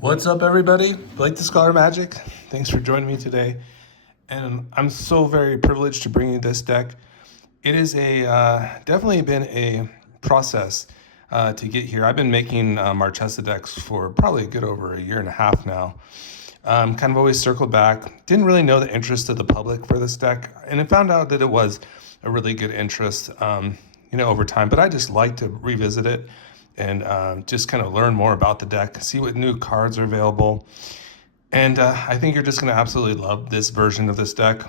What's up, everybody? Blake the Scholar Magic. Thanks for joining me today. And I'm so very privileged to bring you this deck. It is definitely been a process to get here. I've been making Marchesa decks for probably a good over a year and a half now. Kind of always circled back. Didn't really know the interest of the public for this deck, and I found out that it was a really good interest, over time. But I just like to revisit it and just kind of learn more about the deck, see what new cards are available. And I think you're just going to absolutely love this version of this deck.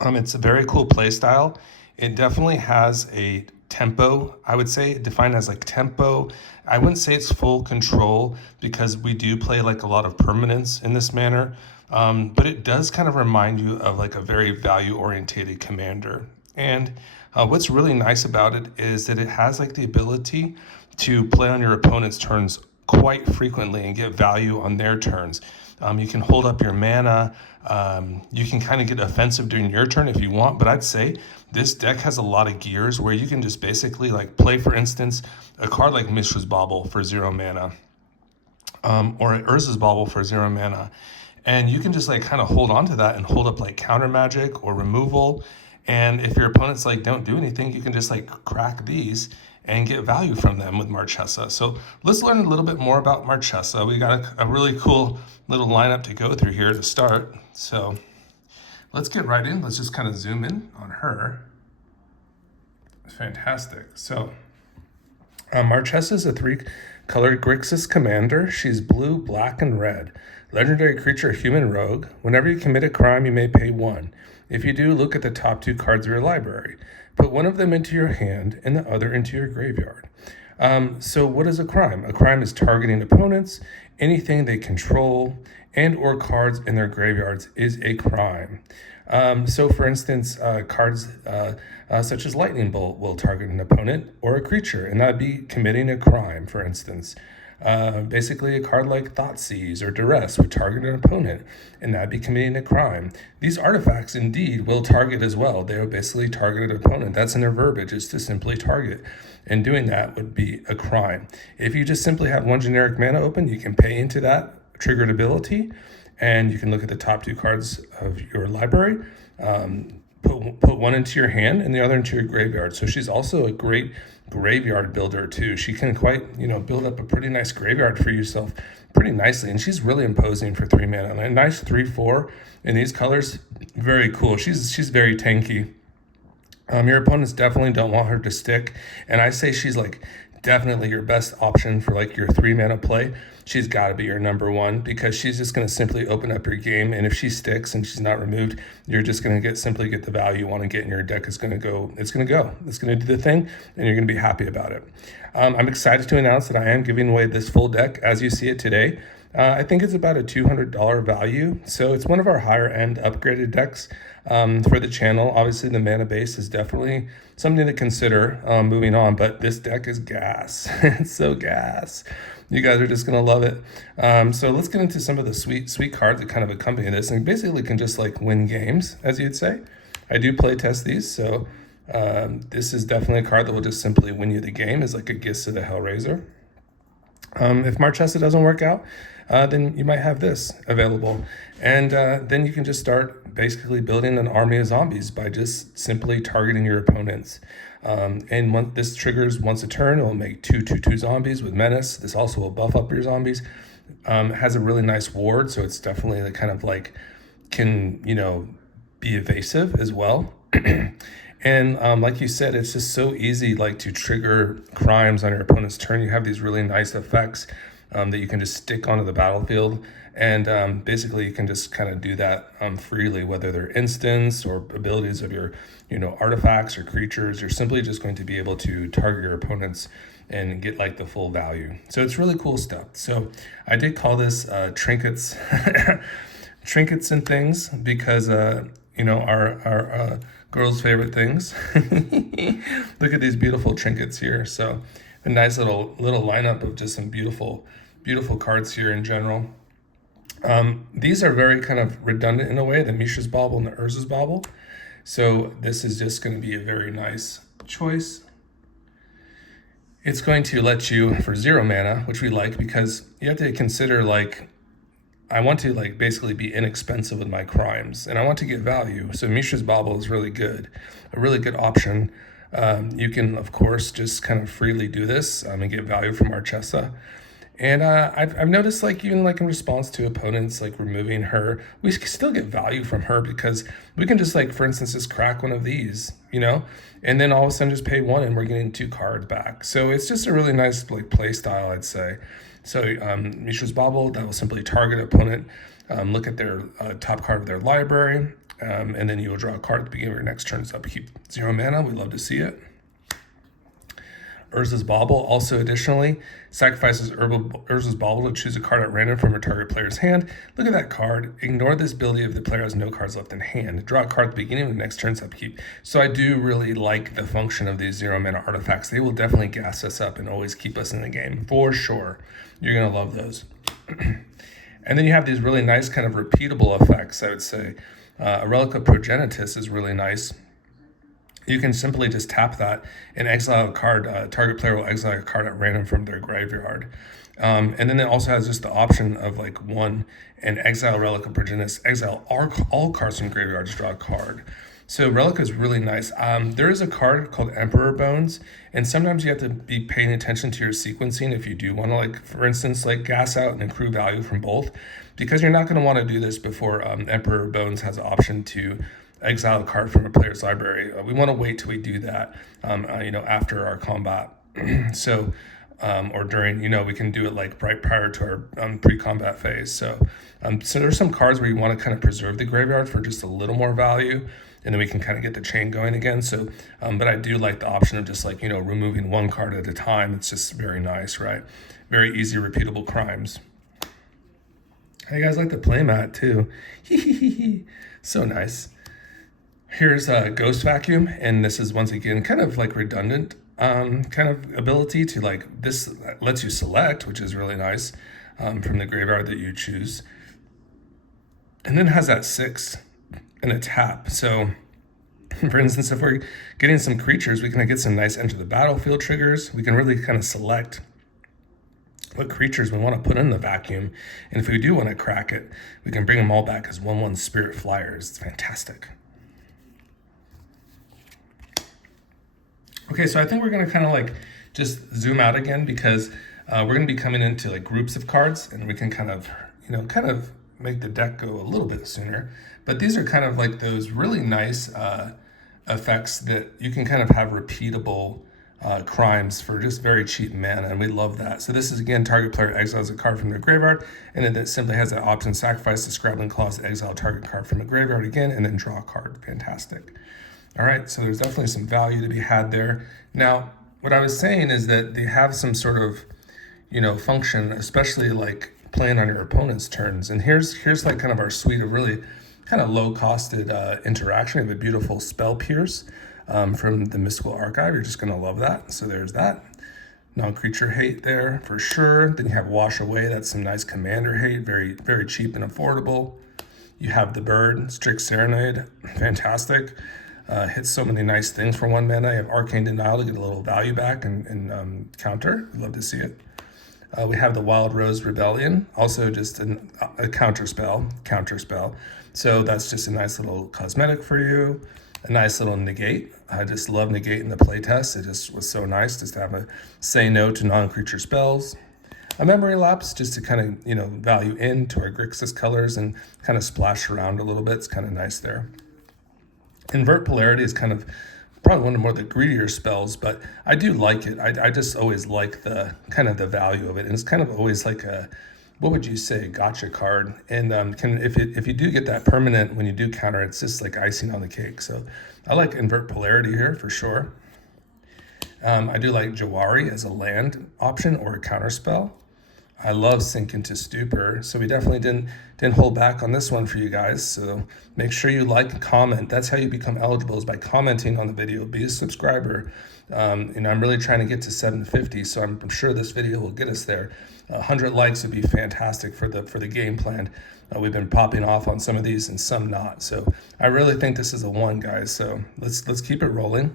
It's a very cool play style. It definitely has a tempo, I would say, defined as like tempo. I wouldn't say it's full control because we do play like a lot of permanence in this manner. But it does kind of remind you of like a very value-orientated commander. And what's really nice about it is that it has like the ability to play on your opponent's turns quite frequently and get value on their turns. You can hold up your mana. You can kind of get offensive during your turn if you want, but I'd say this deck has a lot of gears where you can just basically like play, for instance, a card like Mishra's Bauble for 0 mana, or Urza's Bauble for 0 mana. And you can just like kind of hold on to that and hold up like counter magic or removal. And if your opponents like don't do anything, you can just like crack these and get value from them with Marchesa. So let's learn a little bit more about Marchesa. We got a really cool little lineup to go through here to start. So let's get right in. Let's just kind of zoom in on her. Fantastic. So Marchesa is a 3-color Grixis commander. She's blue, black, and red. Legendary creature, human rogue. Whenever you commit a crime, you may pay 1. If you do, look at the top 2 cards of your library. Put one of them into your hand and the other into your graveyard. So what is a crime? A crime is targeting opponents. Anything they control and or cards in their graveyards is a crime. So for instance, cards such as Lightning Bolt will target an opponent or a creature, and that'd be committing a crime, for instance. Basically, a card like Thoughtseize or Duress would target an opponent, and that'd be committing a crime. These artifacts, indeed, will target as well. They will basically target an opponent. That's in their verbiage, is to simply target. And doing that would be a crime. If you just simply have one generic mana open, you can pay into that triggered ability, and you can look at the top 2 cards of your library, put one into your hand and the other into your graveyard. So she's also a great graveyard builder too. She can quite, build up a pretty nice graveyard for yourself pretty nicely. And she's really imposing for 3 mana. And a nice 3/4 in these colors, very cool. She's very tanky. Your opponents definitely don't want her to stick. And I say she's like definitely your best option for like your 3 mana play. She's got to be your number 1 because she's just going to simply open up your game. And if she sticks and she's not removed, you're just going to simply get the value you want to get, and your deck is going to go. It's going to do the thing, and you're going to be happy about it. I'm excited to announce that I am giving away this full deck as you see it today. I think it's about a $200 value. So it's one of our higher end upgraded decks for the channel. Obviously the mana base is definitely something to consider moving on, but this deck is gas. It's so gas. You guys are just going to love it. So let's get into some of the sweet cards that kind of accompany this and basically can just like win games, as you'd say. I do play test these. So this is definitely a card that will just simply win you the game, is like a Gist of the Hellraiser. If Marchesa doesn't work out, then you might have this available. And then you can just start basically building an army of zombies by just simply targeting your opponents. And this triggers once a turn. It will make 2/2/2 zombies with menace. This also will buff up your zombies. It has a really nice ward, so it's definitely kind of like can, be evasive as well. And like you said, it's just so easy like to trigger crimes on your opponent's turn. You have these really nice effects that you can just stick onto the battlefield. And basically you can just kind of do that freely, whether they're instants or abilities of your, artifacts or creatures. You're simply just going to be able to target your opponents and get like the full value. So it's really cool stuff. So I did call this Trinkets, Trinkets and things because, our girls' favorite things. Look at these beautiful trinkets here. So a nice little lineup of just some beautiful cards here in general. These are very kind of redundant in a way, the Mishra's Bauble and the Urza's Bauble. So this is just going to be a very nice choice. it's going to let you for 0 mana, which we like because you have to consider like I want to like basically be inexpensive with my crimes and I want to get value. So Mishra's Bauble is really good, a really good option. You can of course just kind of freely do this and get value from Marchesa. And I've noticed like even like in response to opponents like removing her, we still get value from her because we can just like, for instance, just crack one of these, you know, and then all of a sudden just pay 1 and we're getting 2 cards back. So it's just a really nice like play style, I'd say. So Mishra's Bauble, that will simply target opponent, look at their top card of their library, and then you will draw a card at the beginning of your next turn's upkeep. 0 mana, we love to see it. Urza's Bauble also additionally sacrifices Urza's Bauble to choose a card at random from a target player's hand. Look at that card. Ignore this ability if the player has no cards left in hand. Draw a card at the beginning of the next turn's upkeep. So I do really like the function of these 0 mana artifacts. They will definitely gas us up and always keep us in the game, for sure. You're going to love those. And then you have these really nice kind of repeatable effects, I would say. A Relic of Progenitus is really nice. You can simply just tap that and exile a card. Target player will exile a card at random from their graveyard. And then it also has just the option of like 1 and exile Relic of Progenitus, exile all cards from graveyards, draw a card. So Relic is really nice. There is a card called Emperor Bones, and sometimes you have to be paying attention to your sequencing if you do want to, like, for instance, like gas out and accrue value from both, because you're not going to want to do this before Emperor Bones has an option to exile a card from a player's library. We want to wait till we do that, after our combat. So, or during, we can do it like right prior to our pre-combat phase. So there's some cards where you want to kind of preserve the graveyard for just a little more value, and then we can kind of get the chain going again. So, but I do like the option of just like, removing 1 card at a time. It's just very nice, right? Very easy, repeatable crimes. Hey guys, like the playmat too. So nice. Here's a Ghost Vacuum, and this is once again kind of like redundant kind of ability to like, this lets you select, which is really nice, from the graveyard that you choose. And then it has that 6 and a tap. So for instance, if we're getting some creatures, we can get some nice enter the battlefield triggers. We can really kind of select what creatures we want to put in the vacuum. And if we do want to crack it, we can bring them all back as 1/1 Spirit Flyers. It's fantastic. Okay, so I think we're going to kind of like just zoom out again because we're going to be coming into like groups of cards, and we can kind of make the deck go a little bit sooner. But these are kind of like those really nice effects that you can kind of have repeatable crimes for just very cheap mana, and we love that. So this is again, target player exiles a card from their graveyard, and then it simply has that option, sacrifice the Scrabbling Claws to exile target card from the graveyard again, and then draw a card. Fantastic. All right, so there's definitely some value to be had there. Now, what I was saying is that they have some sort of, function, especially like playing on your opponent's turns. And here's like kind of our suite of really kind of low-costed interaction. We have a beautiful Spell Pierce from the Mystical Archive. You're just going to love that. So there's that. Non-creature hate there for sure. Then you have Wash Away. That's some nice commander hate, very, very cheap and affordable. You have the bird, Strict Serenade, fantastic. Hits so many nice things for 1 mana. You have Arcane Denial to get a little value back and counter. We'd love to see it. We have the Wild Rose Rebellion, also just a counter spell. So that's just a nice little cosmetic for you. A nice little negate. I just love negate in the playtest. It just was so nice just to have a say no to non-creature spells. A Memory Lapse just to kind of, value into our Grixis colors and kind of splash around a little bit. It's kind of nice there. Invert Polarity is kind of probably one of the greedier spells, but I do like it. I just always like the kind of the value of it. And it's kind of always like a, what would you say, gotcha card. And if you do get that permanent when you do counter, it's just like icing on the cake. So I like Invert Polarity here for sure. I do like Jawari as a land option or a counter spell. I love Sink into Stupor, so we definitely didn't hold back on this one for you guys. So make sure you like and comment. That's how you become eligible, is by commenting on the video. Be a subscriber. I'm really trying to get to 750, so I'm sure this video will get us there. 100 likes would be fantastic for the game plan. We've been popping off on some of these and some not. So I really think this is a one, guys. So let's keep it rolling.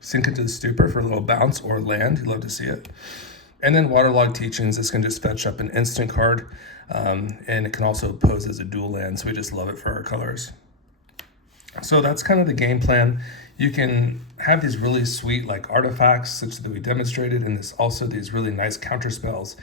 Sink into the stupor for a little bounce or land. You love to see it. And then Waterlogged Teachings, this can just fetch up an instant card, and it can also pose as a dual land, so we just love it for our colors. So that's kind of the game plan. You can have these really sweet like artifacts, such that we demonstrated, and this also these really nice counter spells.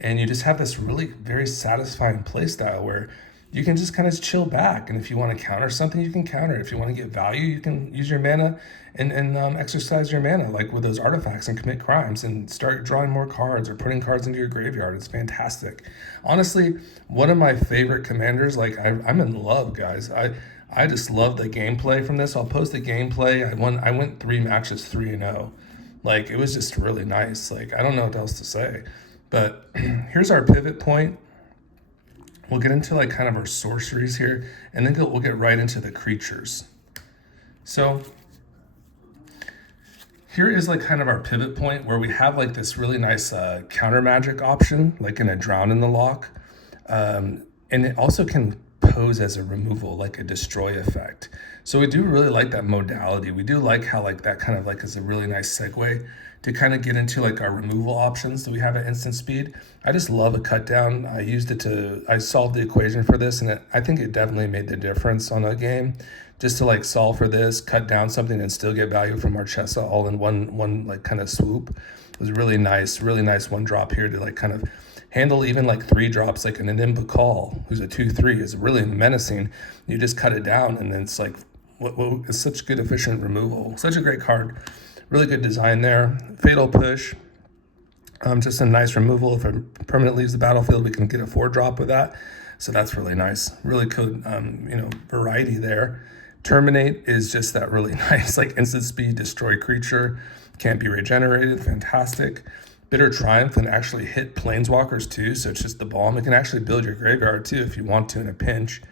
And you just have this really very satisfying play style where you can just kind of chill back. And if you want to counter something, you can counter. If you want to get value, you can use your mana and exercise your mana, like with those artifacts, and commit crimes and start drawing more cards or putting cards into your graveyard. It's fantastic. Honestly, one of my favorite commanders. Like I'm in love, guys. I just love the gameplay from this. I'll post the gameplay. I went 3 matches 3-0. Like it was just really nice. Like I don't know what else to say. But here's our pivot point. We'll get into like kind of our sorceries here, and then we'll get right into the creatures. So here is like kind of our pivot point where we have like this really nice counter magic option, like in a Drown in the Lock. And it also can pose as a removal, like a destroy effect. So we do really like that modality. We do like how like that kind of like is a really nice segue to kind of get into like our removal options that we have at instant speed. I just love a cut down. I solved the equation for this, and I think it definitely made the difference on a game. Just to like solve for this, cut down something and still get value from Marchesa all in one like kind of swoop. It was really nice 1 drop here to like kind of handle even like 3 drops, like an Inimba Call, who's a 2/3, is really menacing. You just cut it down, and then it's like, it's such good efficient removal. Such a great card. Really good design there. Fatal Push, just a nice removal. If a permanent leaves the battlefield, we can get a 4-drop with that. So that's really nice. Really good, variety there. Terminate is just that really nice, like instant speed, destroy creature, can't be regenerated, fantastic. Bitter Triumph can actually hit planeswalkers too, so it's just the bomb. It can actually build your graveyard too if you want to in a pinch.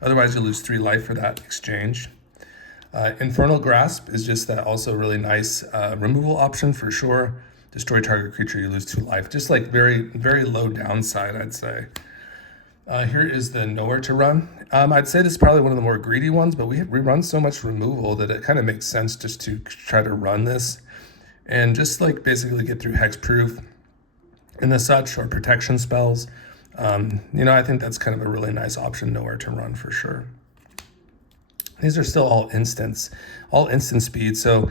Otherwise, you lose 3 life for that exchange. Infernal Grasp is just that also really nice removal option for sure. Destroy target creature, you lose 2 life. Just like very, very low downside, I'd say. Here is the Nowhere to Run. I'd say this is probably one of the more greedy ones, but we run so much removal that it kind of makes sense just to try to run this and just like basically get through hexproof and the such, or protection spells. I think that's kind of a really nice option, Nowhere to Run for sure. These are still all instant speed. So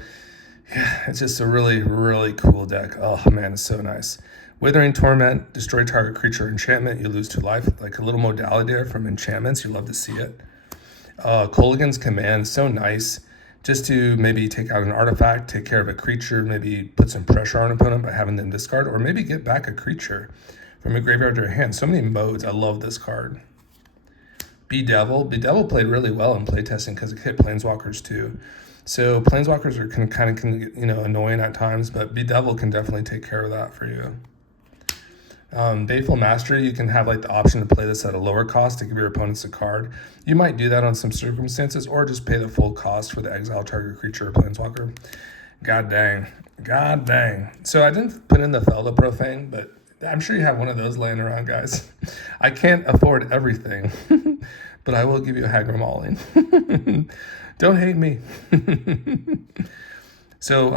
yeah, it's just a really, really cool deck. Oh man, it's so nice. Withering Torment, destroy target creature enchantment, you lose 2 life. Like a little modality there from enchantments, you love to see it. Kolaghan's Command, so nice. Just to maybe take out an artifact, take care of a creature, maybe put some pressure on an opponent by having them discard, or maybe get back a creature from a graveyard to your hand. So many modes. I love this card. Bedevil played really well in playtesting because it hit planeswalkers too. So planeswalkers can get annoying at times, but Bedevil can definitely take care of that for you. Baleful Mastery, you can have like the option to play this at a lower cost to give your opponents a card. You might do that on some circumstances, or just pay the full cost for the exile target creature or planeswalker. God dang. So I didn't put in the Felda Profane, but I'm sure you have one of those laying around, guys. I can't afford everything, but I will give you a Hagra Mauling. Don't hate me. So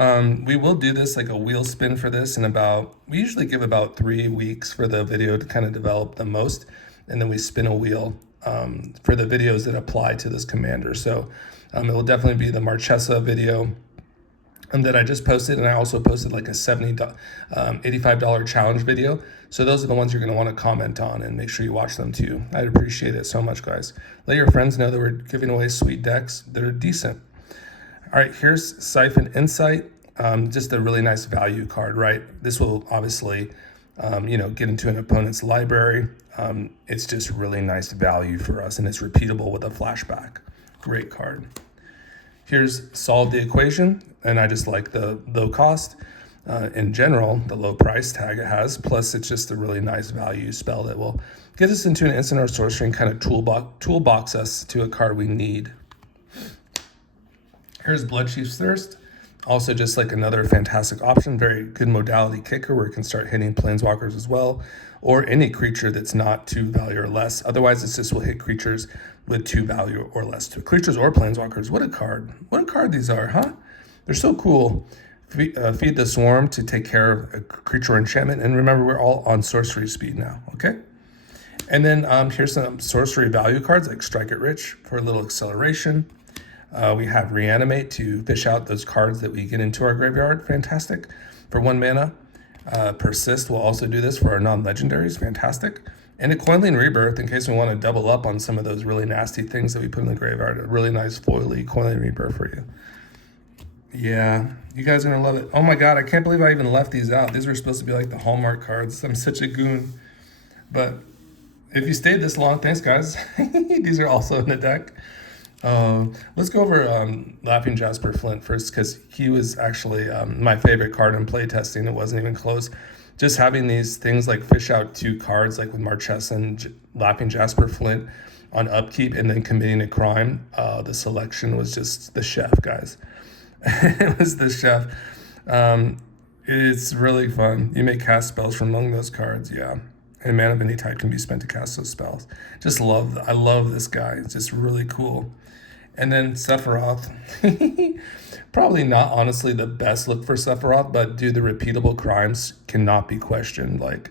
we will do this like a wheel spin for this we usually give about 3 weeks for the video to kind of develop the most, and then we spin a wheel for the videos that apply to this commander. So it will definitely be the Marchesa video that I just posted, and I also posted like a $85 challenge video. So those are the ones you're going to want to comment on, and make sure you watch them too. I'd appreciate it so much, guys. Let your friends know that we're giving away sweet decks that are decent. All right, here's Siphon Insight, just a really nice value card, right? This will obviously, get into an opponent's library. It's just really nice value for us, and it's repeatable with a flashback. Great card. Here's Solve the Equation, and I just like the low cost. In general, the low price tag it has, plus it's just a really nice value spell that will get us into an instant or sorcery and kind of toolbox us to a card we need. Here's Bloodchief's Thirst. Also just like another fantastic option, very good modality kicker where you can start hitting planeswalkers as well, or any creature that's not 2 value or less. Otherwise, it's just will hit creatures with 2 value or less. Creatures or planeswalkers. What a card these are, huh? They're so cool. Feed the Swarm to take care of a creature enchantment. And remember, we're all on sorcery speed now, okay? And then here's some sorcery value cards like Strike It Rich for a little acceleration. We have Reanimate to fish out those cards that we get into our graveyard. Fantastic. For 1 mana. Persist will also do this for our non-legendaries. Fantastic. And a Coinling Rebirth in case we want to double up on some of those really nasty things that we put in the graveyard. A really nice foily Coinling Rebirth for you. Yeah, you guys are going to love it. Oh my god, I can't believe I even left these out. These were supposed to be like the Hallmark cards. I'm such a goon. But if you stayed this long, thanks guys. These are also in the deck. Let's go over Laughing Jasper Flint first, because he was actually my favorite card in playtesting. It wasn't even close. Just having these things like fish out 2 cards, like with Marchesa and Laughing Jasper Flint on upkeep and then committing a crime, the selection was just the chef, guys. It was the chef. It's really fun. You may cast spells from among those cards, yeah. And mana of any type can be spent to cast those spells. I love this guy. It's just really cool. And then Sephiroth. Probably not honestly the best look for Sephiroth, but dude, the repeatable crimes cannot be questioned. Like,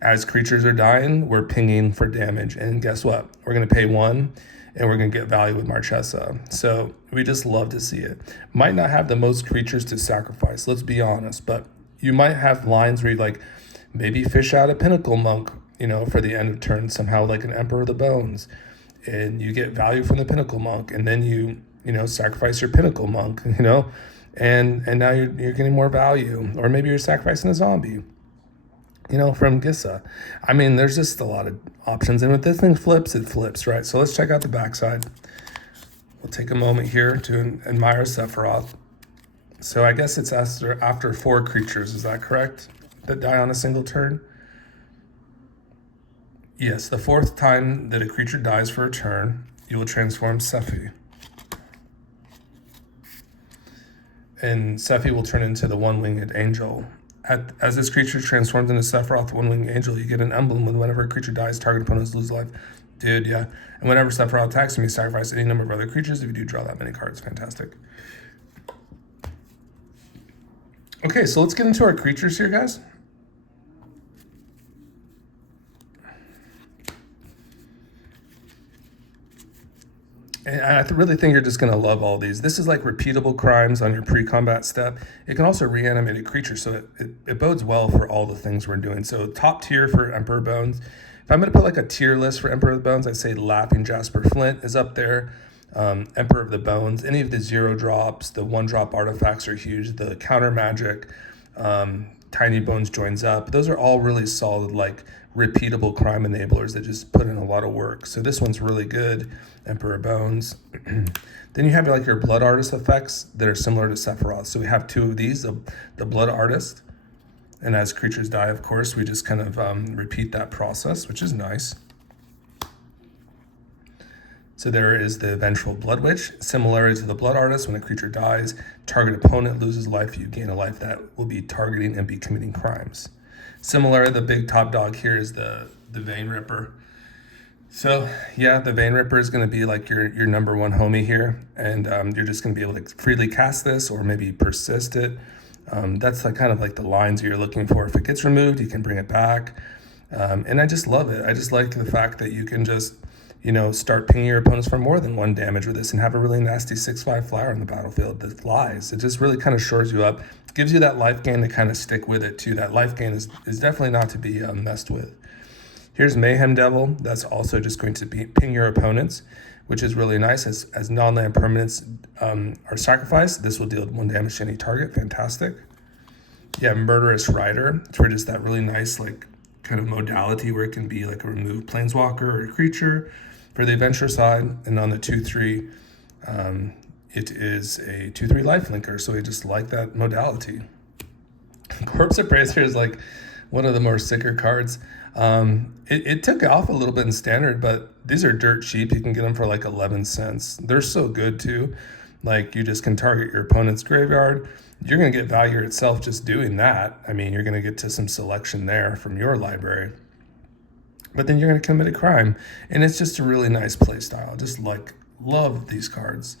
as creatures are dying, we're pinging for damage. And guess what? We're going to pay 1, and we're going to get value with Marchesa. So we just love to see it. Might not have the most creatures to sacrifice, let's be honest, but you might have lines where you like maybe fish out a Pinnacle Monk, for the end of turn somehow, like an Emperor of the Bones, and you get value from the Pinnacle Monk, and then you sacrifice your Pinnacle Monk, and now you're getting more value. Or maybe you're sacrificing a zombie, from Gissa. I mean, there's just a lot of options. And if this thing flips, it flips, right? So let's check out the backside. We'll take a moment here to admire Sephiroth. So I guess it's after 4 creatures, is that correct? That die on a single turn? Yes, the 4th time that a creature dies for a turn, you will transform Sephi. And Sephi will turn into the one-winged angel. As this creature transforms into Sephiroth, one-winged angel, you get an emblem when whenever a creature dies, target opponents lose life. Dude, yeah. And whenever Sephiroth attacks him, you sacrifice any number of other creatures. If you do draw that many cards, fantastic. Okay, so let's get into our creatures here, guys. And I really think you're just going to love all these. This is like repeatable crimes on your pre-combat step. It can also reanimate a creature, so it bodes well for all the things we're doing. So top tier for Emperor Bones. If I'm going to put like a tier list for Emperor of the Bones, I'd say Laughing Jasper Flint is up there. Emperor of the Bones. Any of the 0 drops, the 1-drop artifacts are huge. The counter magic, Tiny Bones joins up. Those are all really solid, like repeatable crime enablers that just put in a lot of work. So this one's really good. Emperor Bones. Then you have like your Blood Artist effects that are similar to Sephiroth. So we have 2 of these, the Blood Artist. And as creatures die, of course, we just kind of repeat that process, which is nice. So there is the Vengeful Blood Witch. Similar to the Blood Artist, when a creature dies, target opponent loses life, you gain a life that will be targeting and be committing crimes. Similar, the big top dog here is the Vein Ripper. So yeah, the Vein Ripper is going to be like your number 1 homie here, and you're just going to be able to freely cast this or maybe persist it. That's like kind of like the lines you're looking for. If it gets removed, you can bring it back, and I just love it. I just like the fact that you can just start pinging your opponents for more than 1 damage with this and have a really nasty 6/5 flyer on the battlefield that flies. It just really kind of shores you up, gives you that life gain to kind of stick with it too. That life gain is definitely not to be messed with. Here's Mayhem Devil. That's also just going to ping your opponents, which is really nice. As non-land permanents are sacrificed, this will deal 1 damage to any target. Fantastic. Yeah, Murderous Rider. For just that really nice like kind of modality where it can be like a removed planeswalker or a creature for the adventure side. And on the 2/3, it is a 2/3 lifelinker. So we just like that modality. Corpse Appraiser is like one of the more sicker cards. It took off a little bit in standard, but these are dirt cheap. You can get them for like 11 cents. They're so good too. Like you just can target your opponent's graveyard. You're going to get value itself just doing that. I mean, you're going to get to some selection there from your library. But then you're going to commit a crime. And it's just a really nice play style. Just like love these cards.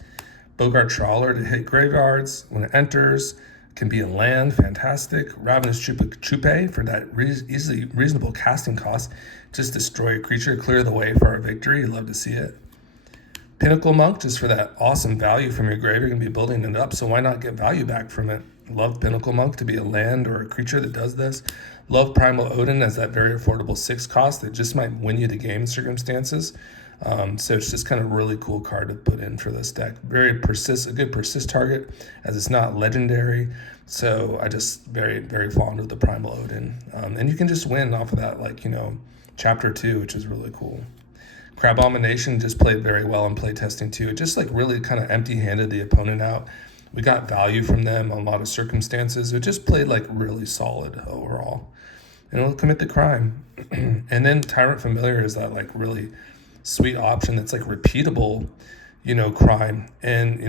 Bogart Trawler to hit graveyards when it enters. Can be a land, fantastic. Ravenous Chupe for that easily reasonable casting cost. Just destroy a creature, clear the way for our victory. Love to see it. Pinnacle Monk, just for that awesome value from your grave. You're going to be building it up, so why not get value back from it? Love Pinnacle Monk to be a land or a creature that does this. Love Primal Odin as that very affordable 6 cost that just might win you the game in circumstances. So it's just kind of a really cool card to put in for this deck. Very a good persist target, as it's not legendary. So I just very fond of the Primal Odin. And you can just win off of that, like, Chapter 2, which is really cool. Crabomination just played very well in playtesting too. It just like really kind of empty-handed the opponent out. We got value from them on a lot of circumstances. It just played like really solid overall. And it'll commit the crime. And then Tyrant Familiar is that like really sweet option that's like repeatable, crime. And,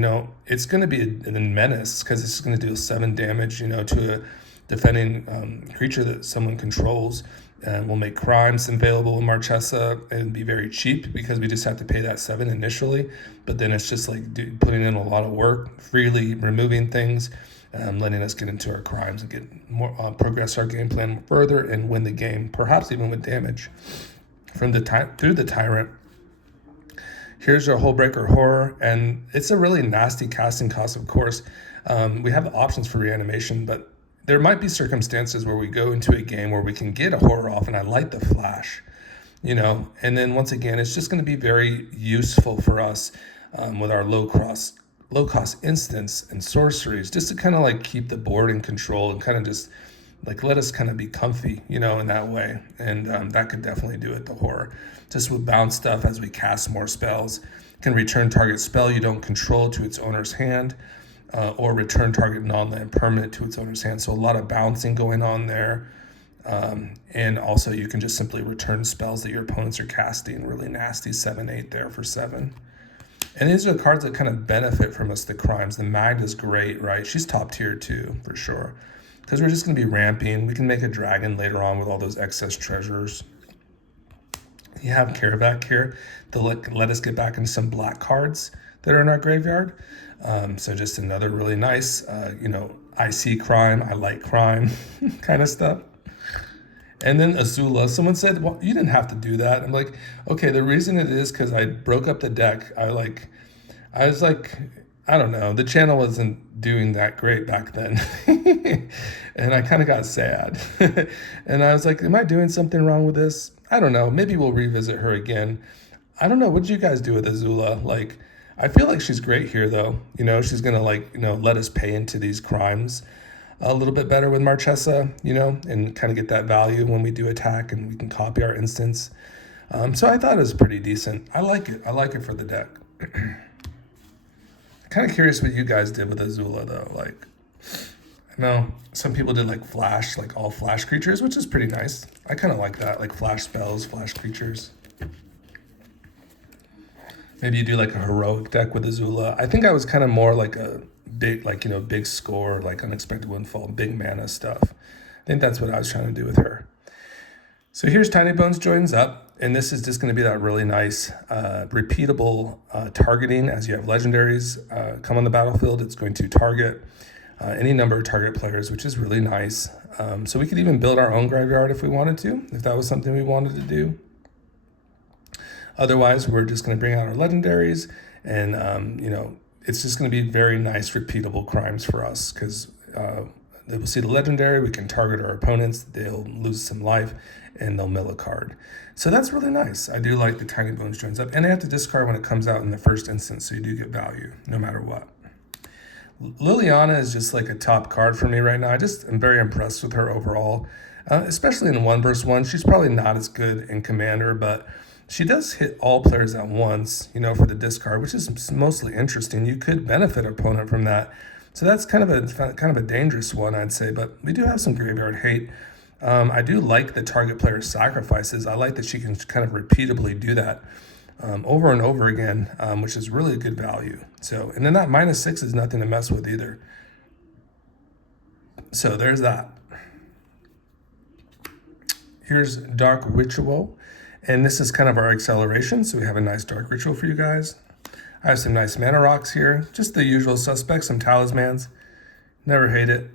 it's going to be a menace because it's going to do 7 damage, to a defending creature that someone controls. And we'll make crimes available in Marchesa and be very cheap because we just have to pay that 7 initially. But then it's just like putting in a lot of work, freely removing things, letting us get into our crimes and get more progress our game plan further and win the game, perhaps even with damage from through the Tyrant. Here's our Hullbreaker Horror, and it's a really nasty casting cost, of course. We have the options for reanimation, but there might be circumstances where we go into a game where we can get a horror off, and I like the flash, and then once again, it's just going to be very useful for us with our low cost instants and sorceries, just to kind of like keep the board in control and kind of just like let us kind of be comfy, in that way. And that could definitely do it, the horror. Just with bounce stuff as we cast more spells, can return target spell you don't control to its owner's hand. Or return target non-land permanent to its owner's hand. So a lot of bouncing going on there. And also you can just simply return spells that your opponents are casting. Really nasty 7/8 there for 7. And these are the cards that kind of benefit from us, the crimes. The Magda's great, right? She's top tier too, for sure. Because we're just going to be ramping. We can make a dragon later on with all those excess treasures. You have Karavak here to let us get back into some black cards that are in our graveyard. So just another really nice, I see crime, I like crime kind of stuff. And then Azula, someone said, well, you didn't have to do that. I'm like, okay, the reason it is because I broke up the deck. I was like, I don't know, the channel wasn't doing that great back then. And I kind of got sad. And I was like, am I doing something wrong with this? I don't know, maybe we'll revisit her again. I don't know, what did you guys do with Azula? Like, I feel like she's great here, though. She's going to, let us pay into these crimes a little bit better with Marchesa, and kind of get that value when we do attack and we can copy our instance. So I thought it was pretty decent. I like it. I like it for the deck. Kind of curious what you guys did with Azula, though. Like, I know some people did like flash, like all flash creatures, which is pretty nice. I kind of like that, like flash spells, flash creatures. Maybe you do like a heroic deck with Azula. I think I was kind of more like a big, big score, like unexpected windfall, big mana stuff. I think that's what I was trying to do with her. So here's Tiny Bones joins up, and this is just going to be that really nice, repeatable targeting. As you have legendaries come on the battlefield, it's going to target any number of target players, which is really nice. So we could even build our own graveyard if we wanted to, if that was something we wanted to do. Otherwise, we're just going to bring out our legendaries, and it's just going to be very nice, repeatable crimes for us because they will see the legendary. We can target our opponents. They'll lose some life, and they'll mill a card. So that's really nice. I do like the Tiny Bones joins up, and they have to discard when it comes out in the first instance, so you do get value no matter what. Liliana is just like a top card for me right now. I just am very impressed with her overall, especially in 1vs1. She's probably not as good in Commander, but she does hit all players at once, for the discard, which is mostly interesting. You could benefit an opponent from that. So that's kind of a dangerous one, I'd say. But we do have some graveyard hate. I do like the target player sacrifices. I like that she can kind of repeatably do that over and over again, which is really good value. So, and then that -6 is nothing to mess with either. So there's that. Here's Dark Ritual. And this is kind of our acceleration, so we have a nice Dark Ritual for you guys. I have some nice mana rocks here. Just the usual suspects, some talismans. Never hate it.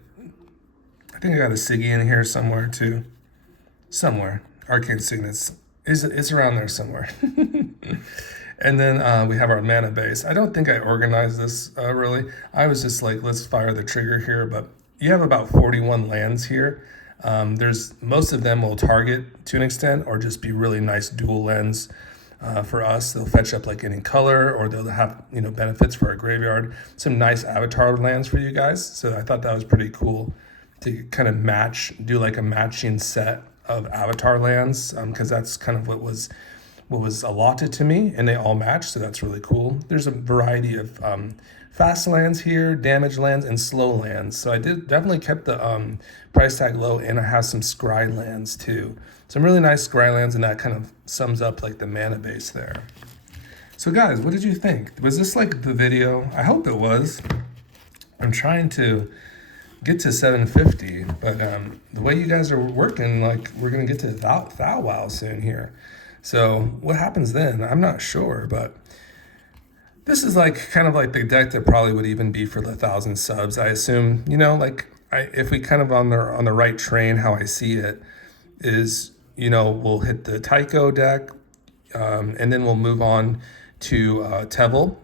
I think I got a Siggy in here somewhere too. Somewhere. Arcane Signets. It's around there somewhere. And then we have our mana base. I don't think I organized this really. I was just like, let's fire the trigger here. But you have about 41 lands here. There's most of them will target to an extent or just be really nice dual lands. For us, they'll fetch up like any color, or they'll have benefits for our graveyard. Some nice avatar lands for you guys. So I thought that was pretty cool to kind of do like a matching set of avatar lands, because that's kind of what was allotted to me, and they all match. So that's really cool. There's a variety of fast lands here, damage lands, and slow lands. So I definitely kept the price tag low, and I have some scry lands too. Some really nice scry lands, and that kind of sums up like the mana base there. So guys, what did you think? Was this like the video? I hope it was. I'm trying to get to 750, but the way you guys are working, like we're gonna get to Thou Wow soon here. So what happens then? I'm not sure, but this is like kind of like the deck that probably would even be for the 1,000 subs. I assume, if we kind of on the right train, how I see it is, we'll hit the Taeko deck, and then we'll move on to Tevel.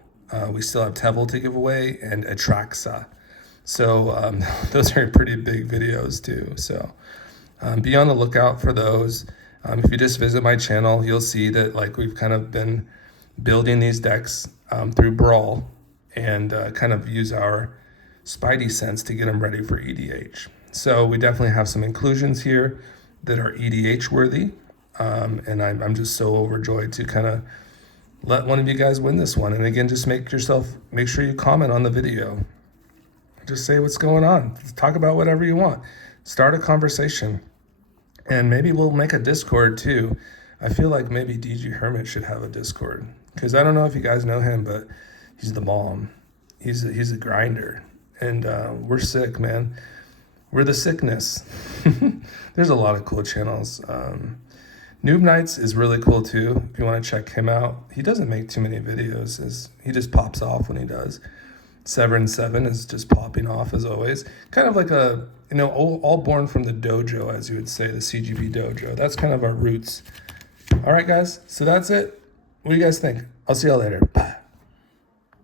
We still have Tevel to give away, and Atraxa. So those are pretty big videos too. So be on the lookout for those. If you just visit my channel, you'll see that like we've kind of been building these decks through Brawl, and kind of use our Spidey sense to get them ready for EDH. So we definitely have some inclusions here that are EDH worthy, and I'm just so overjoyed to kind of let one of you guys win this one. And again, just make sure you comment on the video. Just say what's going on. Talk about whatever you want. Start a conversation. And maybe we'll make a Discord too. I feel like maybe DG Hermit should have a Discord, because I don't know if you guys know him, but he's the bomb. He's a grinder, and we're sick, man. We're the sickness. There's a lot of cool channels. Noob Nights is really cool too. If you want to check him out, he doesn't make too many videos. He just pops off when he does. Severin 7 is just popping off as always. Kind of like a, all born from the dojo, as you would say, the CGB dojo. That's kind of our roots. All right, guys. So that's it. What do you guys think? I'll see y'all later.